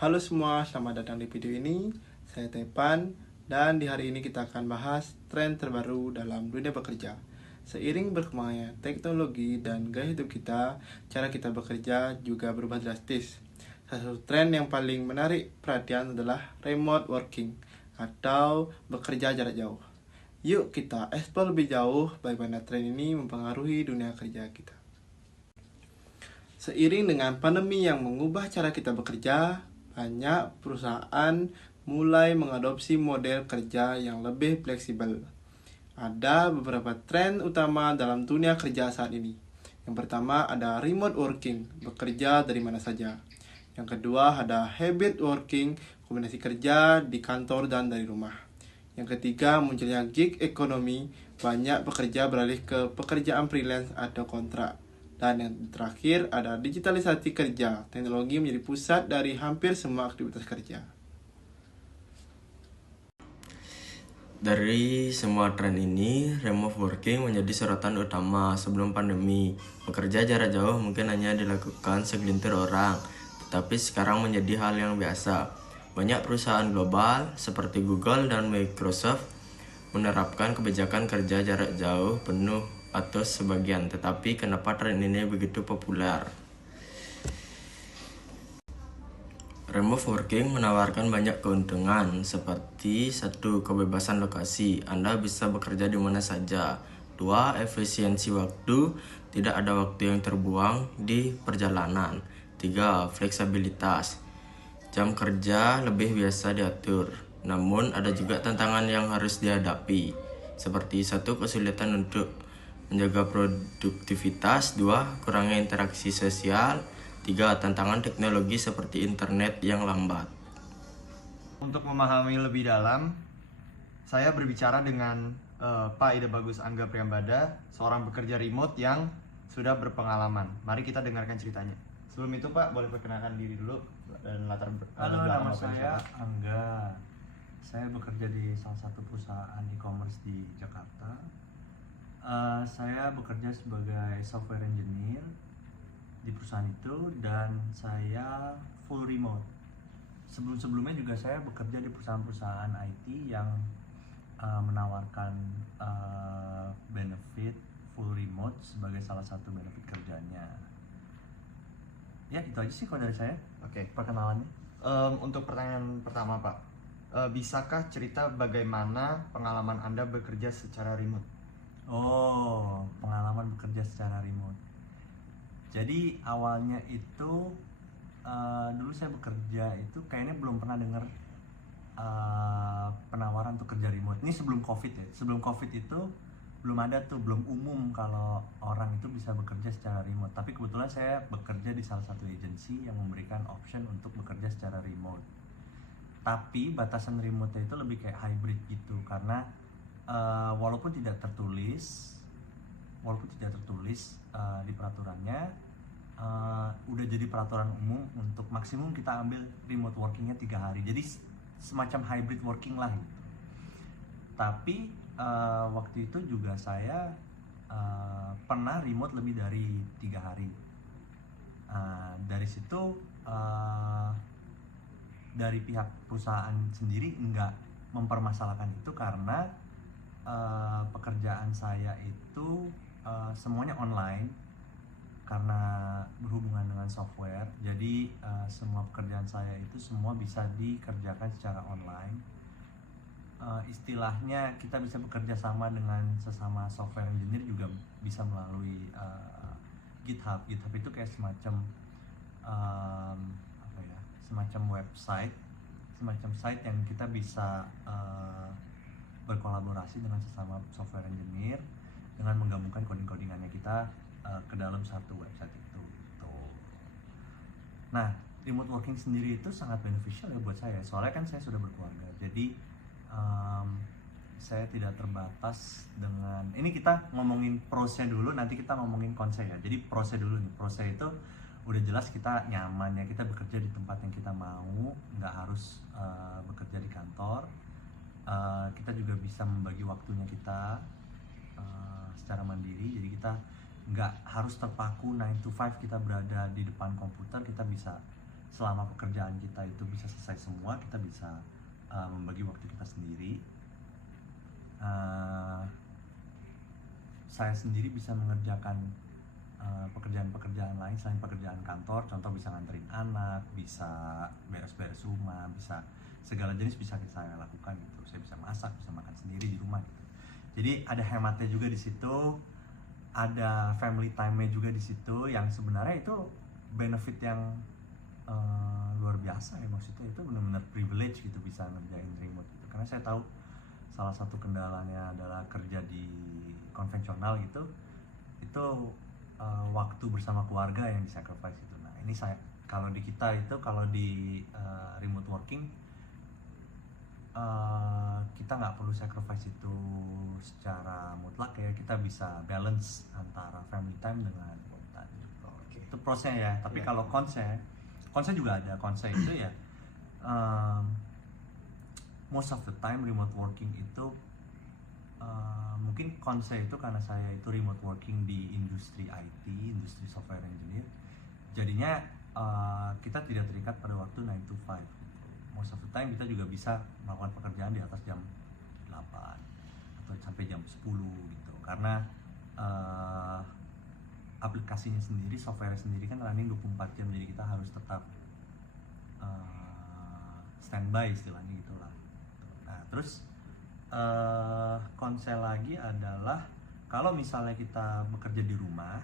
Halo semua, selamat datang di video ini. Saya Tepan, dan di hari ini kita akan bahas tren terbaru dalam dunia bekerja. Seiring berkembangnya teknologi dan gaya hidup kita, cara kita bekerja juga berubah drastis. Salah satu tren yang paling menarik perhatian adalah remote working atau bekerja jarak jauh. Yuk kita eksplor lebih jauh bagaimana tren ini mempengaruhi dunia kerja kita. Seiring dengan pandemi yang mengubah cara kita bekerja, banyak perusahaan mulai mengadopsi model kerja yang lebih fleksibel. Ada beberapa tren utama dalam dunia kerja saat ini. Yang pertama ada remote working, bekerja dari mana saja. Yang kedua ada hybrid working, kombinasi kerja di kantor dan dari rumah. Yang ketiga munculnya gig economy, banyak pekerja beralih ke pekerjaan freelance atau kontrak. Dan yang terakhir ada digitalisasi kerja, teknologi menjadi pusat dari hampir semua aktivitas kerja. Dari semua tren ini, remote working menjadi sorotan utama sebelum pandemi. Bekerja jarak jauh mungkin hanya dilakukan segelintir orang, tetapi sekarang menjadi hal yang biasa. Banyak perusahaan global seperti Google dan Microsoft menerapkan kebijakan kerja jarak jauh penuh atau sebagian. Tetapi kenapa tren ini begitu populer? Remote working menawarkan banyak keuntungan seperti 1. Kebebasan lokasi, Anda bisa bekerja di mana saja. 2. Efisiensi waktu, tidak ada waktu yang terbuang di perjalanan. 3. Fleksibilitas, jam kerja lebih biasa diatur. Namun ada juga tantangan yang harus dihadapi, seperti 1. Kesulitan untuk menjaga produktivitas. 2. Kurangnya interaksi sosial. 3. Tantangan teknologi seperti internet yang lambat. Untuk memahami lebih dalam, saya berbicara dengan Pak Ida Bagus Angga Priambada, seorang pekerja remote yang sudah berpengalaman. Mari kita dengarkan ceritanya. Sebelum itu Pak, boleh perkenalkan diri dulu dan latar belakang. Halo, nama saya Angga. Saya bekerja di salah satu perusahaan e-commerce di Jakarta. Saya bekerja sebagai software engineer di perusahaan itu dan saya full remote. Sebelum-sebelumnya juga saya bekerja di perusahaan-perusahaan IT yang menawarkan benefit full remote sebagai salah satu benefit kerjanya. Ya, itu aja sih kalau dari saya. Oke. Perkenalannya. Untuk pertanyaan pertama Pak, bisakah cerita bagaimana pengalaman Anda bekerja secara remote? Oh, pengalaman bekerja secara remote. Jadi awalnya itu dulu saya bekerja itu kayaknya belum pernah dengar penawaran untuk kerja remote. Ini sebelum COVID ya. Sebelum COVID itu belum ada tuh, belum umum kalau orang itu bisa bekerja secara remote. Tapi kebetulan saya bekerja di salah satu agensi yang memberikan option untuk bekerja secara remote. Tapi batasan remote itu lebih kayak hybrid gitu, karena walaupun tidak tertulis di peraturannya, udah jadi peraturan umum untuk maksimum kita ambil remote workingnya 3 hari. Jadi semacam hybrid working lah gitu. Tapi waktu itu juga saya pernah remote lebih dari 3 hari. Dari situ dari pihak perusahaan sendiri nggak mempermasalahkan itu karena pekerjaan saya itu semuanya online karena berhubungan dengan software. Jadi semua pekerjaan saya itu semua bisa dikerjakan secara online. Istilahnya kita bisa bekerja sama dengan sesama software engineer juga bisa melalui GitHub. GitHub itu kayak semacam semacam website, semacam site yang kita bisa berkolaborasi dengan sesama software engineer dengan menggabungkan coding-codingannya kita ke dalam satu website itu gitu. Nah, remote working sendiri itu sangat beneficial ya buat saya, soalnya kan saya sudah berkeluarga, jadi saya tidak terbatas dengan ini. Kita ngomongin prosnya dulu, nanti kita ngomongin konsen ya. Jadi prosnya dulu nih. Prosnya itu udah jelas kita nyaman ya, kita bekerja di tempat yang kita mau, nggak harus bekerja di kantor. Kita juga bisa membagi waktunya kita secara mandiri, jadi kita nggak harus terpaku 9 to 5 kita berada di depan komputer. Kita bisa selama pekerjaan kita itu bisa selesai semua, kita bisa membagi waktu kita sendiri. Saya sendiri bisa mengerjakan pekerjaan-pekerjaan lain selain pekerjaan kantor. Contoh bisa nganterin anak, bisa beres-beres rumah, bisa segala jenis bisa saya lakukan gitu. Saya bisa masak, bisa makan sendiri di rumah gitu. Jadi ada hematnya juga di situ, ada family time-nya juga di situ, yang sebenarnya itu benefit yang luar biasa ya. Maksudnya itu benar-benar privilege gitu bisa ngerjain remote gitu. Karena saya tahu salah satu kendalanya adalah kerja di konvensional gitu, itu waktu bersama keluarga yang disacrifice itu. Nah ini saya, kalau di kita itu, kalau di remote working, kita nggak perlu sacrifice itu secara mutlak ya. Kita bisa balance antara family time dengan work time. Itu prosesnya ya. Tapi kalau konsep juga ada. Konsep itu ya most of the time remote working itu mungkin konsep itu karena saya itu remote working di industri IT, industri software engineer, jadinya kita tidak terikat pada waktu 9 to 5. Most of the time kita juga bisa melakukan pekerjaan di atas jam 8 atau sampai jam 10 gitu. Karena aplikasinya sendiri, software sendiri kan running 24 jam, jadi kita harus tetap standby istilahnya gitulah. Nah terus konsep lagi adalah kalau misalnya kita bekerja di rumah,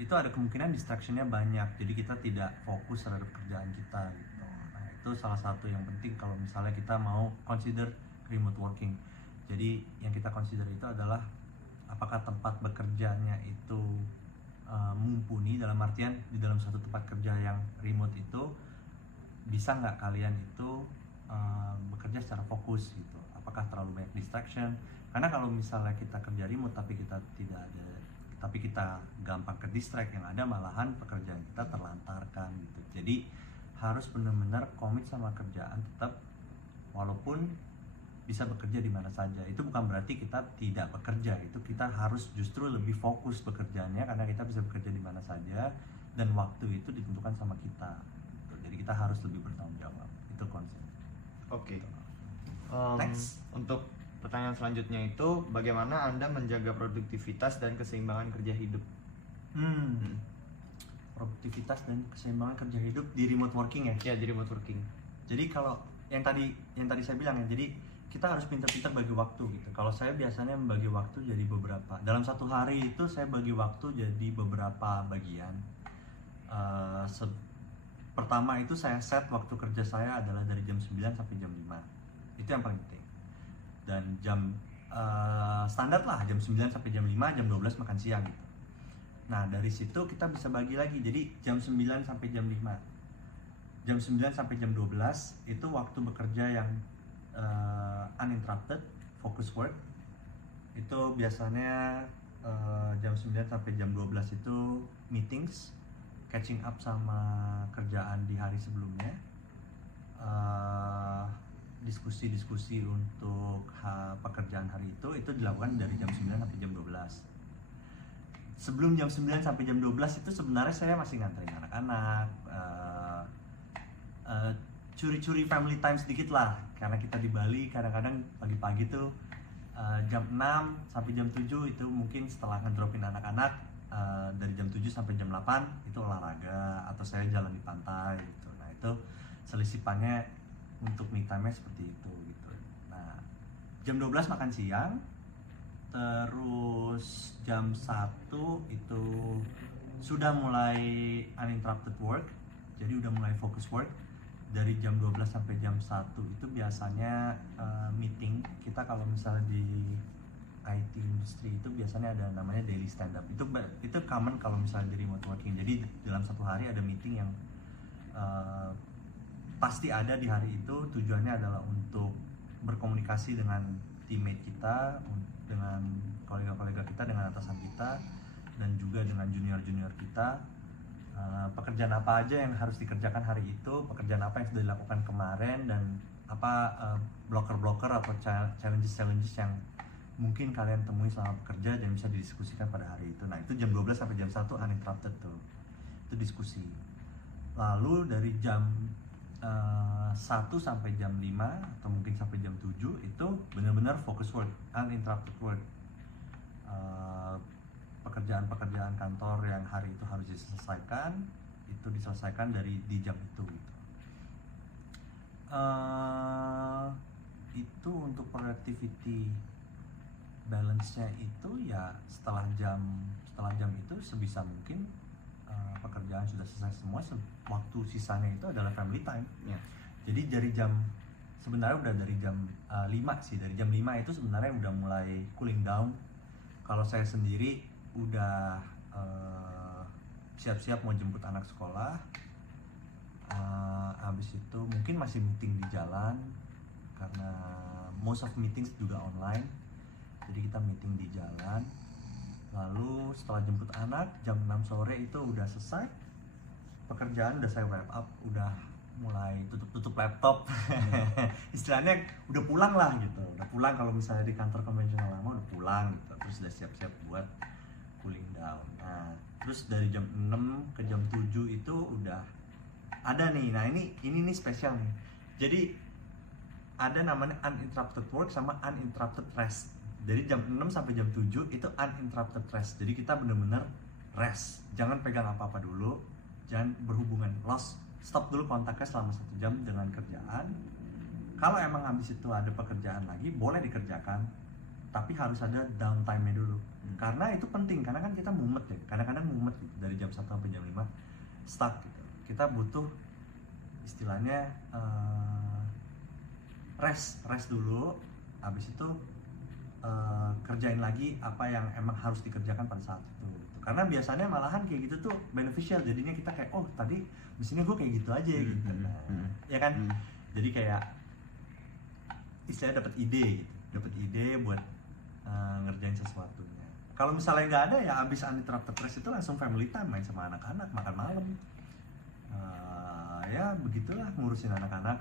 itu ada kemungkinan distractionnya banyak, jadi kita tidak fokus terhadap kerjaan kita gitu. Nah itu salah satu yang penting kalau misalnya kita mau consider remote working. Jadi yang kita consider itu adalah apakah tempat bekerjanya itu mumpuni, dalam artian di dalam suatu tempat kerja yang remote itu bisa nggak kalian itu bekerja secara fokus gitu. Apakah terlalu banyak distraction? Karena kalau misalnya kita kerja remote tapi kita gampang ke distract, yang ada malahan pekerjaan kita terlantarkan gitu. Jadi harus benar-benar komit sama kerjaan tetap, walaupun bisa bekerja di mana saja. Itu bukan berarti kita tidak bekerja, itu kita harus justru lebih fokus bekerjanya karena kita bisa bekerja di mana saja dan waktu itu ditentukan sama kita. Jadi kita harus lebih bertanggung jawab. Itu konsep. Oke. Next. Untuk pertanyaan selanjutnya itu, bagaimana Anda menjaga produktivitas dan keseimbangan kerja hidup? Produktivitas dan keseimbangan kerja hidup di remote working ya? Ya, di remote working. Jadi kalau yang tadi saya bilang ya, jadi kita harus pintar-pintar bagi waktu gitu. Kalau saya biasanya membagi waktu jadi beberapa. Dalam satu hari itu saya bagi waktu jadi beberapa bagian. Pertama itu saya set waktu kerja saya adalah dari jam 9 sampai jam 5. Itu yang paling penting. Dan jam standar lah jam 9 sampai jam 5, jam 12 makan siang gitu. Nah dari situ kita bisa bagi lagi, jadi jam 9 sampai jam 5, jam 9 sampai jam 12 itu waktu bekerja yang uninterrupted, focus work. Itu biasanya jam 9 sampai jam 12 itu meetings, catching up sama kerjaan di hari sebelumnya, diskusi-diskusi untuk pekerjaan hari itu dilakukan dari jam 9 sampai jam 12. Sebelum jam 9 sampai jam 12 itu sebenarnya saya masih nganterin anak-anak, curi-curi family time sedikit lah, karena kita di Bali kadang-kadang pagi-pagi tuh jam 6 sampai jam 7 itu mungkin setelah ngedropin anak-anak, dari jam 7 sampai jam 8 itu olahraga atau saya jalan di pantai gitu. Nah itu selisipannya untuk me time-nya seperti itu gitu. Nah jam 12 makan siang, terus jam 1 itu sudah mulai uninterrupted work, jadi udah mulai focus work. Dari jam 12 sampai jam 1 itu biasanya meeting. Kita kalau misalnya di IT industri itu biasanya ada namanya daily stand up. Itu common kalau misalnya di remote working. Jadi dalam satu hari ada meeting yang pasti ada di hari itu. Tujuannya adalah untuk berkomunikasi dengan teammate kita, dengan kolega-kolega kita, dengan atasan kita, dan juga dengan junior-junior kita. Pekerjaan apa aja yang harus dikerjakan hari itu, pekerjaan apa yang sudah dilakukan kemarin, dan apa blocker-blocker atau challenges yang mungkin kalian temui selama bekerja dan bisa didiskusikan pada hari itu. Nah itu jam 12 sampai jam 1 uninterrupted tuh, itu diskusi. Lalu dari jam 1 sampai jam 5 atau mungkin sampai jam 7 itu benar-benar fokus work, uninterrupted work. Pekerjaan-pekerjaan kantor yang hari itu harus diselesaikan itu diselesaikan di jam itu gitu. Itu untuk productivity balance-nya itu ya setelah jam itu sebisa mungkin pekerjaan sudah selesai semua, waktu sisanya itu adalah family time. Jadi sebenarnya udah dari jam 5 sih, dari jam 5 itu sebenarnya udah mulai cooling down. Kalau saya sendiri udah siap-siap mau jemput anak sekolah, habis itu mungkin masih meeting di jalan karena most of meetings juga online, jadi kita meeting di jalan. Lalu setelah jemput anak jam 6 sore itu udah selesai pekerjaan, udah saya wrap up, udah mulai tutup laptop. Istilahnya udah pulang lah gitu, udah pulang. Kalau misalnya di kantor konvensional lama udah pulang gitu, terus udah siap-siap buat cooling down. Nah terus dari jam 6 ke jam 7 itu udah ada nih, nah ini nih spesial nih. Jadi ada namanya uninterrupted work sama uninterrupted rest. Dari jam 6 sampai jam 7 itu uninterrupted rest. Jadi kita bener-bener rest, jangan pegang apa-apa dulu, jangan berhubungan, stop dulu kontaknya selama 1 jam dengan kerjaan. Kalau emang habis itu ada pekerjaan lagi boleh dikerjakan, tapi harus ada downtime-nya dulu. Karena itu penting, karena kan kita mumet ya, kadang-kadang mumet gitu, dari jam 1 sampai jam 5 stuck gitu. Kita butuh istilahnya rest dulu, habis itu kerjain lagi apa yang emang harus dikerjakan pada saat itu gitu. Karena biasanya malahan kayak gitu tuh beneficial, jadinya kita kayak oh tadi mesinnya gue kayak gitu aja gitu. Ya kan, jadi kayak istilahnya dapat ide buat ngerjain sesuatunya. Kalau misalnya nggak ada ya abis uninterrupted rest itu langsung family time, main sama anak-anak, makan malam, ya begitulah, ngurusin anak-anak,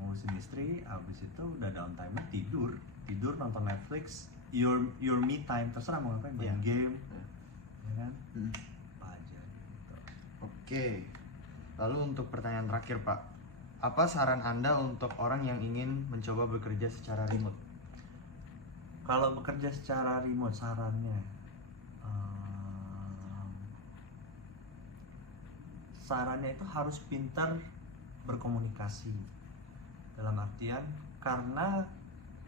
ngurusin istri. Abis itu udah downtime, tidur nonton Netflix, your me time, terserah mau ngapain, main game, ya kan, apa aja gitu. Oke, lalu untuk pertanyaan terakhir Pak, apa saran Anda untuk orang yang ingin mencoba bekerja secara remote? Kalau bekerja secara remote, sarannya itu harus pintar berkomunikasi. Dalam artian karena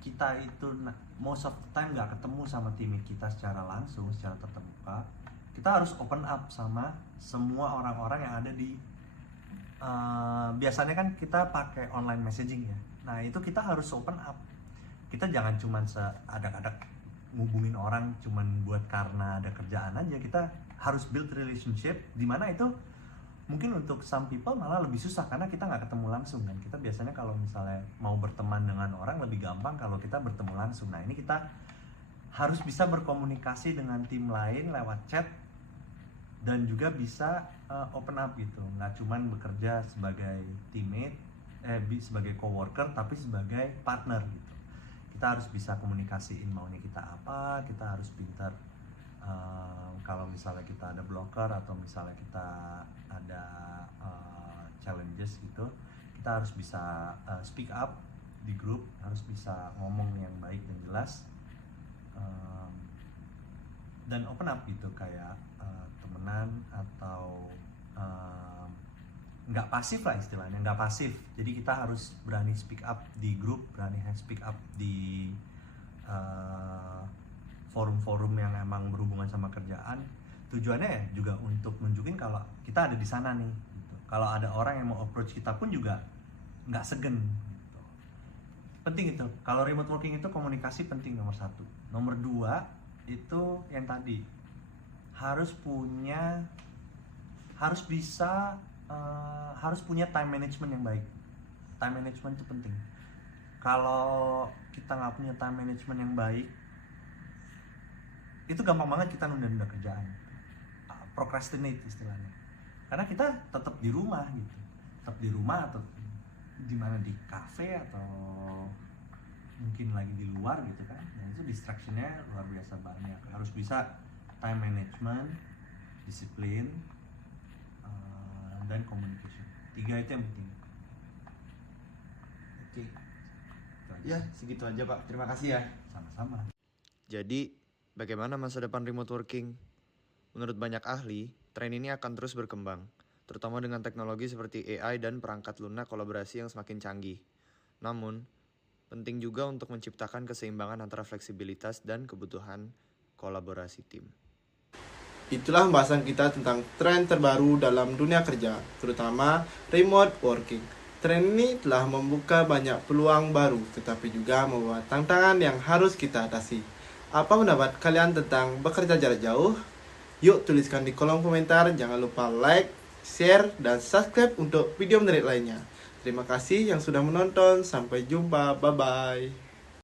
kita itu most of the time nggak ketemu sama teammate kita secara langsung, secara tatap muka, kita harus open up sama semua orang-orang yang ada di biasanya kan kita pakai online messaging ya. Nah itu kita harus open up. Kita jangan cuman seadak-adak ngubungin orang cuman buat karena ada kerjaan aja. Kita harus build relationship, dimana itu mungkin untuk some people malah lebih susah karena kita nggak ketemu langsung kan. Kita biasanya kalau misalnya mau berteman dengan orang lebih gampang kalau kita bertemu langsung. Nah ini kita harus bisa berkomunikasi dengan tim lain lewat chat dan juga bisa open up gitu, nggak cuman bekerja sebagai teammate, sebagai coworker, tapi sebagai partner gitu. Kita harus bisa komunikasiin maunya kita apa, kita harus pintar. Kalau misalnya kita ada blocker atau misalnya kita ada challenges gitu, kita harus bisa speak up di grup, harus bisa ngomong yang baik dan jelas, dan open up gitu, kayak temenan atau nggak pasif lah istilahnya, nggak pasif. Jadi kita harus berani speak up di grup, berani speak up di forum-forum yang emang berhubungan sama kerjaan. Tujuannya juga untuk nunjukin kalau kita ada di sana nih gitu. Kalau ada orang yang mau approach kita pun juga nggak segen gitu. Penting itu. Kalau remote working itu komunikasi penting nomor 1. Nomor 2 itu yang tadi, harus punya time management yang baik. Time management itu penting. Kalau kita nggak punya time management yang baik, itu gampang banget kita nunda-nunda kerjaan, procrastinate istilahnya. Karena kita tetap di rumah gitu, atau di mana, di cafe atau mungkin lagi di luar gitu kan. Nah itu distractionnya luar biasa banyak. Harus bisa time management, disiplin, dan communication. 3 itu yang penting. Oke. Itu aja. Ya, segitu aja Pak. Terima kasih ya. Sama-sama. Jadi, bagaimana masa depan remote working? Menurut banyak ahli, tren ini akan terus berkembang, terutama dengan teknologi seperti AI dan perangkat lunak kolaborasi yang semakin canggih. Namun, penting juga untuk menciptakan keseimbangan antara fleksibilitas dan kebutuhan kolaborasi tim. Itulah pembahasan kita tentang tren terbaru dalam dunia kerja, terutama remote working. Tren ini telah membuka banyak peluang baru, tetapi juga membawa tantangan yang harus kita atasi. Apa pendapat kalian tentang bekerja jarak jauh? Yuk tuliskan di kolom komentar, jangan lupa like, share, dan subscribe untuk video menarik lainnya. Terima kasih yang sudah menonton, sampai jumpa, bye-bye.